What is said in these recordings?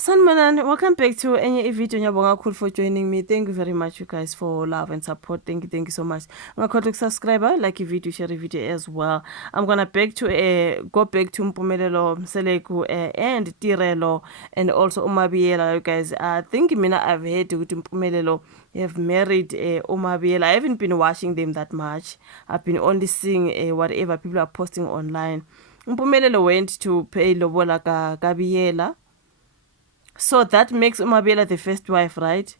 Sanibonani, welcome back to enye video. Ngiyabonga kakhulu for joining me. Thank you very much you guys for love and support. Thank you so much. Ungakhohlwa subscribe, like video, share video as well. I'm gonna go back to Mpumelelo Mseleku and Tirelo and also Umabiela. You guys, I think I've heard ukuthi Mpumelelo have married Umabiela. I haven't been watching them that much. I've been only seeing whatever people are posting online. Mpumelelo went to pay lobola Gabiela. So that makes Umabiela the first wife, right?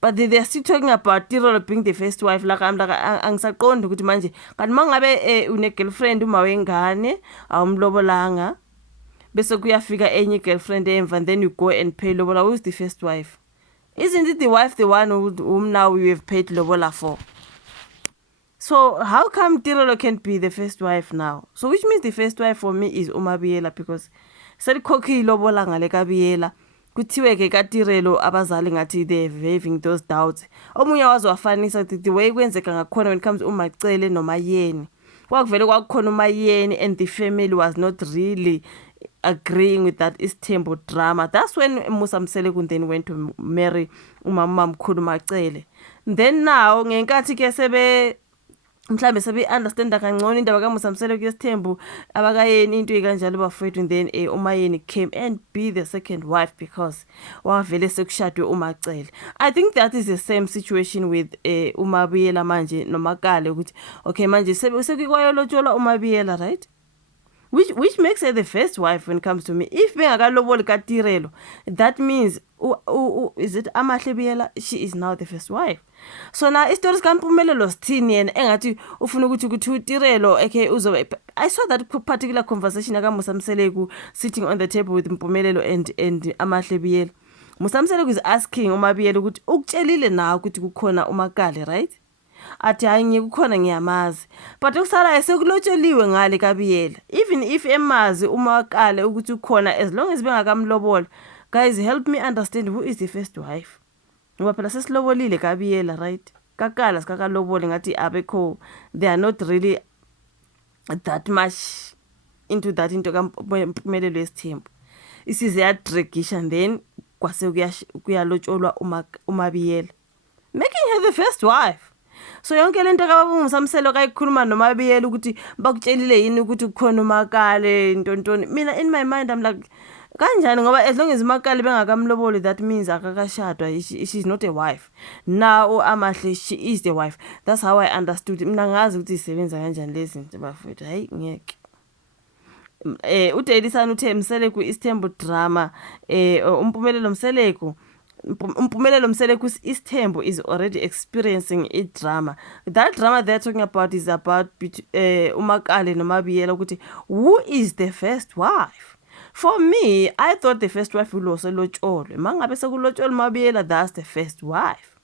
But they're still talking about Tirolo being the first wife. Like I'm like angisaqondi ukuthi manje kanti mangabe une girlfriend uma wengane awumlobolanga bese kuyafika enye girlfriend emva and then you go and pay lobola. Who's the first wife? Isn't it the wife the one whom now you have paid lobola for? So how come Tirolo can't be the first wife now? So which means the first wife for me is Umabiela, because selikhokhi lobola ngale Kabiela. Kuthiwe ke kaTirelo abazali ngathi they having those doubts. Omunye wazowafanisa the way kwenzeka ngakhona when it comes uMacele noMayeni. Kwakuvele kwakukhona uMayeni and the family was not really agreeing with that Isthembu drama. That's when Musa Mseleku then went to marry umama mkhulu Macele. Then now ngenkathi ke sebe mhlambe sebe understanda kangcono indaba kaMusa Mseleku yesithembu abakayeni into ikanjalo bafethu, and then uMayeni came and be the second wife because wavele sekushadwe uMacele. I think that is the same situation with uMabiela manje noMakale ukuthi okay manje sekukwayolotshola uMabiela, right? Which makes her the first wife when it comes to me. If bengakaloboli kaTirelo, that means is it Amahle, she is now the first wife. So now istories kaMpumelelo sithini yena engathi ufuna ukuthi uTirelo okay uzobe. I saw that particular conversation kaMusa Mseleku sitting on the table with Mpumelelo and Amahle. Musa Mseleku is asking uMabiela ukuthi ukutshelile nawe ukuthi kukhona uMakale, right? Athi hayi ngikukhona ngiyamazi, but ukusala sekulotsheliwe ngale Kabiela. Even if emazi uMakale ukuthi ukhona, as long as bengakamlobola, guys help me understand who is the first wife. Ngoba phela sesilobolile Kabiela, right? Kakala sikakalobole ngathi abekho, they are not really that much into that into kaMpumelelo yesithembu. Isize yadregisha and then kwase kuyalotsholwa uMabiela, making her the first wife. So yonke lento kaBabuMusa Mseleku kayikhuluma noMabiela ukuthi bakutshelile yini ukuthi kukhona uMakale ntontoni. Mina in my mind I'm like kanjani, ngoba as long as uMakale bengakamloboli that means akakashadwa, she's not a wife. Now Amahle, she is the wife. That's how I understood. Mina ngazi ukuthi isebenza kanjani lezi zinto bafethu. Hayi ngeke. uDelisani uthe Mseleku Isthembu drama Mpumelelo Mseleku Isthembu is already experiencing a drama. That drama they're talking about is about uMakale noMabiela ukuthi who is the first wife. For me, I thought the first wife will also lotsholwe. Mangabe sekulotsholwe uMabiela, that's the first wife.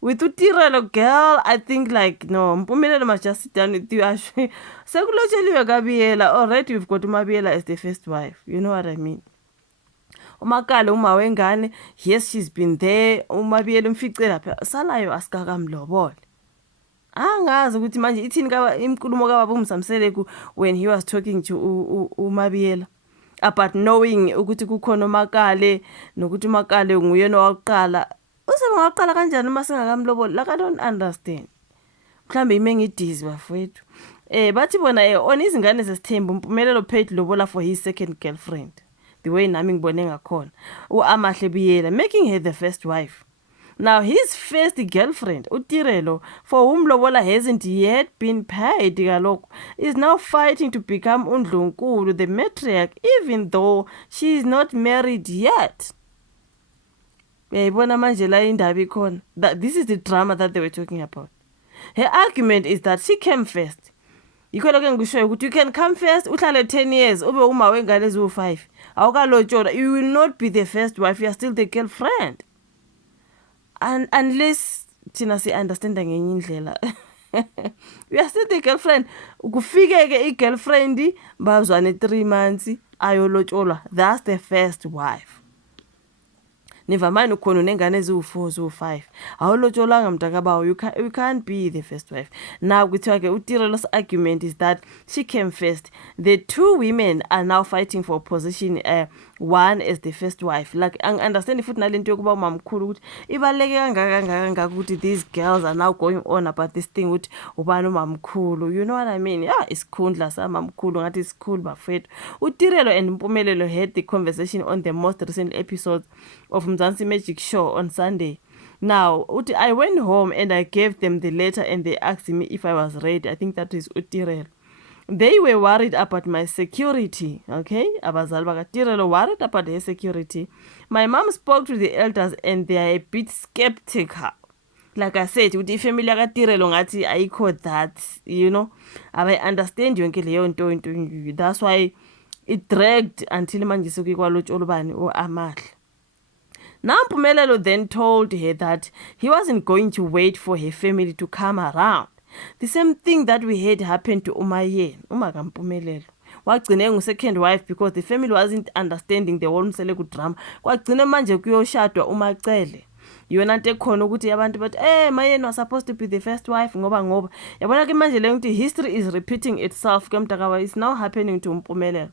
With uTirelo girl, I think like no, Mpumelelo must just sit down with you. Sekulotsheliwe Kabiela, already we've got uMabiela as the first wife. You know what I mean? uMakale uma wengane, yes she's been there. uMabiela umfice lapha salayo asikakamlobole. Angazi ukuthi manje ithini inkulumo kaBabuMusa Mseleku when he was talking to uMabiela about knowing ukuthi kukhona uMakale nokuthi uMakale nguyena waqala. Usebe ngaqala kanjani uma singakamlobole? Like I don't understand. Mhlambe imengidizi bafethu. Bathi bona on izingane zesithembu Mpumelelo paid lobola for his second girlfriend. The way nami ngibone ngakhona uAmahle, making her the first wife. Now his first girlfriend uTirelo, for whom lobola hasn't yet been paid galoko, is now fighting to become uNdlunkulu, the matriarch, even though she is not married yet. Uyayibona manje la indaba ikhona. This is the drama that they were talking about. Her argument is that she came first. Yikho lokho engishoyo ukuthi you can come first uhlale 10 years ube uma wengane eziwu5 awukalotshola, you will not be the first wife, you are still the girlfriend. And unless thina si understand ngenye indlela you are still the girlfriend. Kufikeke igirlfriend bazwane 3 months ayolotsholwa, that's the first wife. Never mind ukhona nengane eziwu4 eziwu5 awulotsholanga mntakabawo, you can't be the first wife. Now kuthiwa ke uTirelo's argument is that she came first. The two women are now fighting for position one as the first wife. Like understand futhi nalento yokuba umamkhulu ukuthi ibaleke kangaka ukuthi these girls are now going on about this thing ukuthi ubani umamkhulu. You know what I mean? Yeah, isikhundla samamkhulu ngathi isikhulu bafethu. uTirelo and Mpumelelo had the conversation on the most recent episode of Mzansi Magic Show on Sunday. Now, I went home and I gave them the letter and they asked me if I was ready. I think that is uTirelo. They were worried about my security, okay? Abazali bakaTirelo worried about their security. My mom spoke to the elders and they are a bit skeptical. Like I said, with the family kaTirelo ngathi ayikho that, you know. I understand yonke leyo nto. That's why it dragged until manje sokuyikwalotsha olubani Amahle. Now Mpumelelo then told her that he wasn't going to wait for her family to come around. The same thing that we had happened to Umayeni, Mpumelelo. Wagcine ngu-second wife because the family wasn't understanding the whole Mseleku drama. Kwagcine manje kuyoshadwa uMacele. Yona nto ekhona ukuthi abantu bathi Mayeni was supposed to be the first wife ngoba. Yabona ke manje le nto history is repeating itself ke mntakawa is now happening to Mpumelelo.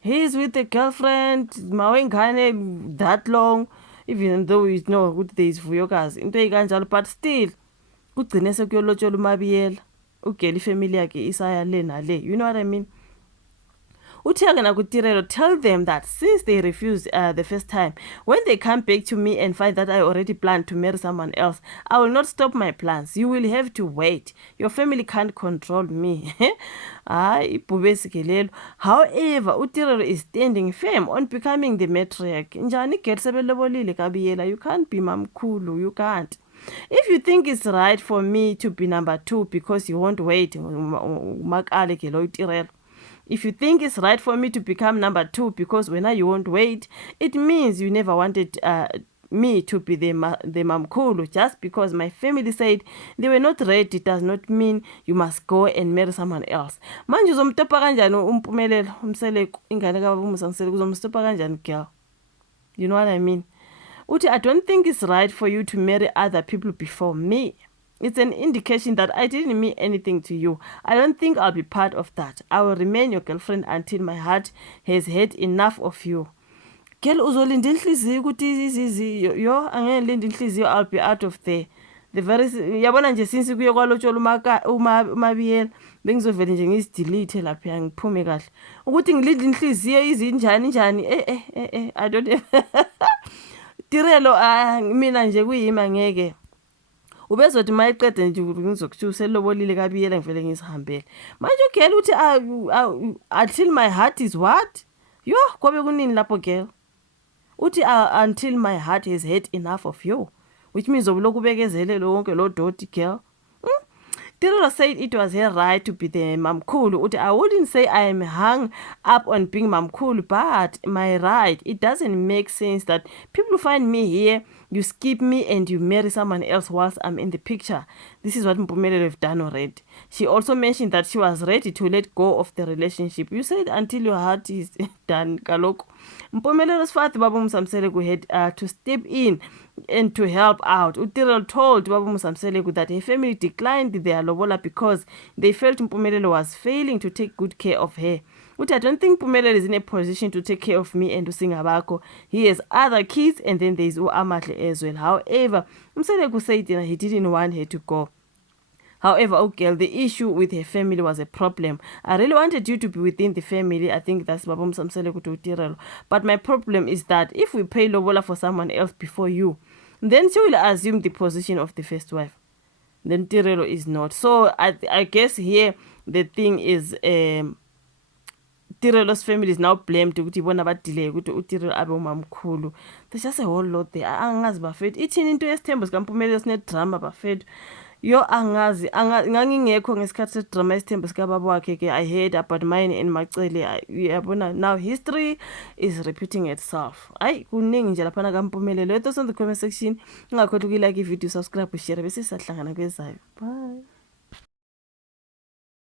He's with a girlfriend, mawengane that long, even though you know ukuthi there is Vuyokazi. Into ekanjalo, but still, kugcine sekuyolotshola uMabiyela. Ugeli family yakhe isaya le nale. You know what I mean? uThega nakuTirelo tell them that since they refused the first time, when they come back to me and find that I already planned to marry someone else, I will not stop my plans. You will have to wait. Your family can't control me. However, uTirelo is standing firm on becoming the matriarch. Njani get sebelobolile kabiyela. You can't be mamkhulu. You can't. If you think it's right for me to be number 2 because you won't wait, if you think it's right for me to become number 2 because when you won't wait, it means you never wanted me to be the mamkhulu. Just because my family said they were not ready does not mean you must go and marry someone else. Manje uzomtopa kanjani uMpumelelo uMseleku ingane kababa uMseleku uzomstopa kanjani girl? You know what I mean? I don't think it's right for you to marry other people before me. It's an indication that I didn't mean anything to you. I don't think I'll be part of that. I will remain your girlfriend until my heart has had enough of you. Girl, uzolinda inhliziyo ukuthi yo angelinda inhliziyo, I'll be out of there. The very yabona nje since kuye kwalotshola uMabiyela bengizovela nje ngizidelete lapha ngiphume kahle. Ukuthi ngilinda inhliziyo izinjani I don't Tirelo mina nje kuyima ngeke. Ubezothi mayiqede nje ngizokuthuse lobolile kabiyela ngivele ngizihambele. Manje ugela uthi until my heart is what? Yo, kobe kunini lapho girl? Uthi until my heart has had enough of you, which means obuloku bekezele lonke lo doti girl. Tirelo said it was her right to be the mamkhulu. I wouldn't say I am hung up on being mamkhulu, but my right. It doesn't make sense that people find me here, you skip me and you marry someone else whilst I'm in the picture. This is what Mpumelelo have done already. She also mentioned that she was ready to let go of the relationship. You said until your heart is done, Kaloko. Mpumelelo's father, Baba Msamseleku, had to step in and to help out. Tirelo told Baba Msamseleku that her family declined their lobola because they felt Mpumelelo was failing to take good care of her. I don't think Mpumelelo is in a position to take care of me and Usingabako. He has other kids and then there's Amahle as well. However, Mseleku said he didn't want her to go. However, girl, the issue with her family was a problem. I really wanted you to be within the family. I think that's Baba Msamseleku to Tirelo. But my problem is that if we pay lobola for someone else before you, then she will assume the position of the first wife. Then Tirelo is not. So I guess here the thing is Tirelo's family is now blamed ukuthi bona badelay ukuthi uTirelo abe umamkhulu. There's just a whole lot there. Angazi bafethu. Ithini into yesithembu sikaMpumelelo sine drama bafethu. Yo angazi ngangingekho ngesikhathi sedrama yesithembu sikababa wakhe ke I heard about mine and Macele. Yabona now history is repeating itself. Ayi kuningi nje lapha kaMpumelelo. Let us on the comment section. Ungakhohlwa ukulike ivideo, subscribe, share bese sihlangana kwezayo. Bye.